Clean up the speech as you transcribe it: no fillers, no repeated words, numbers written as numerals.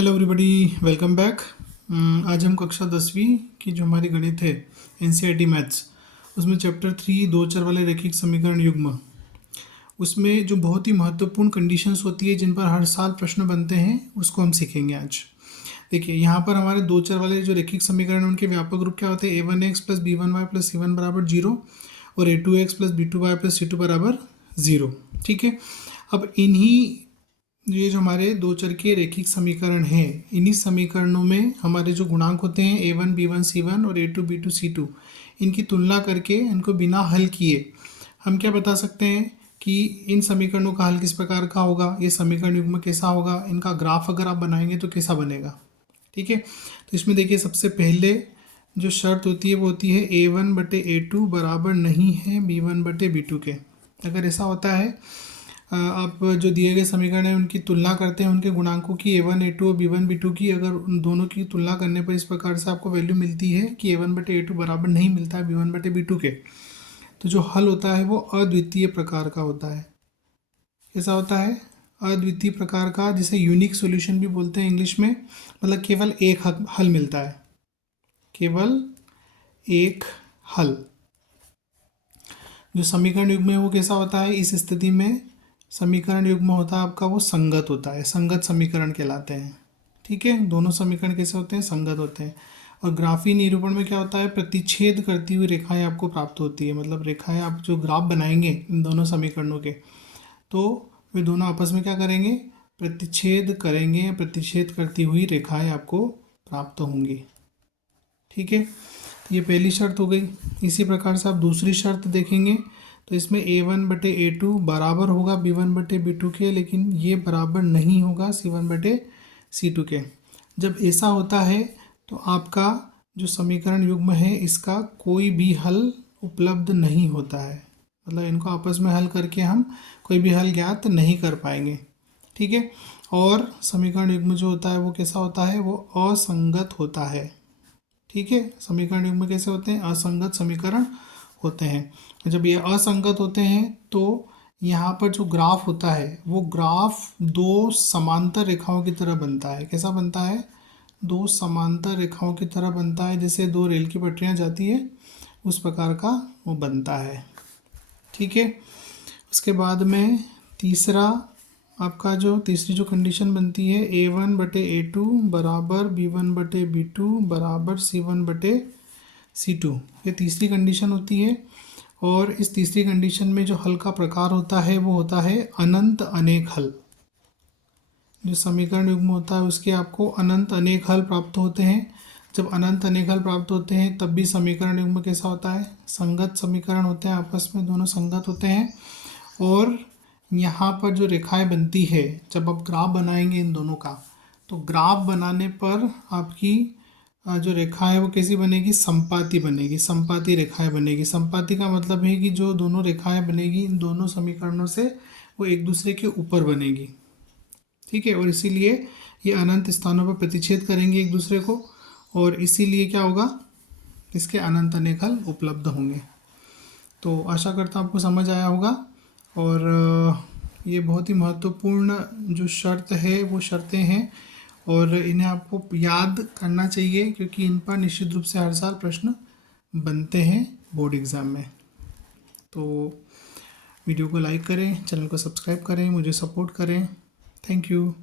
Hello everybody, welcome back. आज हम कक्षा 10वीं की जो हमारी गणित है एनसीईआरटी मैथ्स, उसमें चैप्टर 3 दो चर वाले रैखिक समीकरण युग्म, उसमें जो बहुत ही महत्वपूर्ण कंडीशंस होती है जिन पर हर साल प्रश्न बनते हैं उसको हम सीखेंगे आज। देखिए, यहाँ पर हमारे दो चर वाले जो रैखिक समीकरण उनके व्यापक रूप क्या होते हैं? a1x plus b1y plus c1 बराबर 0 और a2x plus b2y plus c2 बराबर 0। ठीक है, अब इन्हीं ये जो हमारे दो चर के रैखिक समीकरण हैं, इन्हीं समीकरणों में हमारे जो गुणांक होते हैं a1 b1 c1 और a2 b2 c2, इनकी तुलना करके इनको बिना हल किए हम क्या बता सकते हैं कि इन समीकरणों का हल किस प्रकार का होगा, ये समीकरण युग्म कैसा होगा, इनका ग्राफ अगर आप बनाएंगे तो कैसा बनेगा। ठीक है, तो इसमें देखिए सबसे पहले जो शर्त होती है वो होती है a1/a2 बराबर नहीं है b1/b2 के। अगर ऐसा होता है, आप जो दिए गए समीकरण है उनकी तुलना करते हैं, उनके गुणांकों की a1 a2 और b1 b2 की, अगर उन दोनों की तुलना करने पर इस प्रकार से आपको वैल्यू मिलती है कि a1/a2 बराबर नहीं मिलता है b1/b2 के, तो जो हल होता है वो अद्वितीय प्रकार का होता है। कैसा होता है? अद्वितीय प्रकार का, जिसे यूनिक सॉल्यूशन भी बोलते हैं इंग्लिश में। मतलब केवल एक हल मिलता है, केवल एक हल। जो समीकरण युग्म है वो कैसा होता है? इस स्थिति में समीकरण युग्म होता है आपका वो संगत होता है, संगत समीकरण कहलाते हैं। ठीक है, दोनों समीकरण कैसे होते हैं? संगत होते हैं। और ग्राफी निरूपण में क्या होता है? प्रतिच्छेद करती हुई रेखाएं आपको प्राप्त होती है। मतलब रेखाएं, आप जो ग्राफ बनाएंगे इन दोनों समीकरणों के, तो वे दोनों आपस में क्या करेंगे? प्रतिच्छेद करेंगे। प्रतिच्छेद करती हुई रेखाएं आपको प्राप्त होंगी। ठीक है, तो ये पहली शर्त हो गई। इसी प्रकार से आप दूसरी शर्त देखेंगे तो इसमें a1/a2 बराबर होगा b1/b2 के, लेकिन ये बराबर नहीं होगा c1/c2 के। जब ऐसा होता है तो आपका जो समीकरण युग्म है इसका कोई भी हल उपलब्ध नहीं होता है। मतलब इनको आपस में हल करके हम कोई भी हल ज्ञात नहीं कर पाएंगे। ठीक है, और समीकरण युग्म जो होता है वो कैसा होता है? वो असंगत होता है। ठीक है, समीकरण युग्म कैसे होते हैं? असंगत समीकरण होते हैं। जब ये असंगत होते हैं तो यहाँ पर जो ग्राफ होता है वो ग्राफ दो समांतर रेखाओं की तरह बनता है। कैसा बनता है? दो समांतर रेखाओं की तरह बनता है, जैसे दो रेल की पटरियाँ जाती है उस प्रकार का वो बनता है। ठीक है, उसके बाद में तीसरी जो कंडीशन बनती है a1/a2 बराबर b1/b2 बराबर c1/c2, ये तीसरी कंडीशन होती है। और इस तीसरी कंडीशन में जो हल का प्रकार होता है वो होता है अनंत अनेक हल। जो समीकरण युग्म होता है उसके आपको अनंत अनेक हल प्राप्त होते हैं। जब अनंत अनेक हल प्राप्त होते हैं तब भी समीकरण युग्म कैसा होता है? संगत समीकरण होते हैं, आपस में दोनों संगत होते हैं। और यहाँ पर जो रेखाएं बनती है, जब आप ग्राफ बनाएंगे इन दोनों का, तो ग्राफ बनाने पर आपकी जो रेखा है वो कैसी बनेगी? संपाती बनेगी, संपाती रेखाएं बनेगी। संपाती का मतलब है कि जो दोनों रेखाएं बनेगी इन दोनों समीकरणों से वो एक दूसरे के ऊपर बनेगी। ठीक है, और इसीलिए ये अनंत स्थानों पर प्रतिच्छेद करेंगे एक दूसरे को, और इसीलिए क्या होगा? इसके अनंत अनेक हल उपलब्ध होंगे। तो आशा करता हूँ आपको समझ आया होगा। और ये बहुत ही महत्वपूर्ण जो शर्त है वो शर्तें हैं, और इन्हें आपको याद करना चाहिए क्योंकि इन पर निश्चित रूप से हर साल प्रश्न बनते हैं बोर्ड एग्ज़ाम में। तो वीडियो को लाइक करें, चैनल को सब्सक्राइब करें, मुझे सपोर्ट करें। Thank you.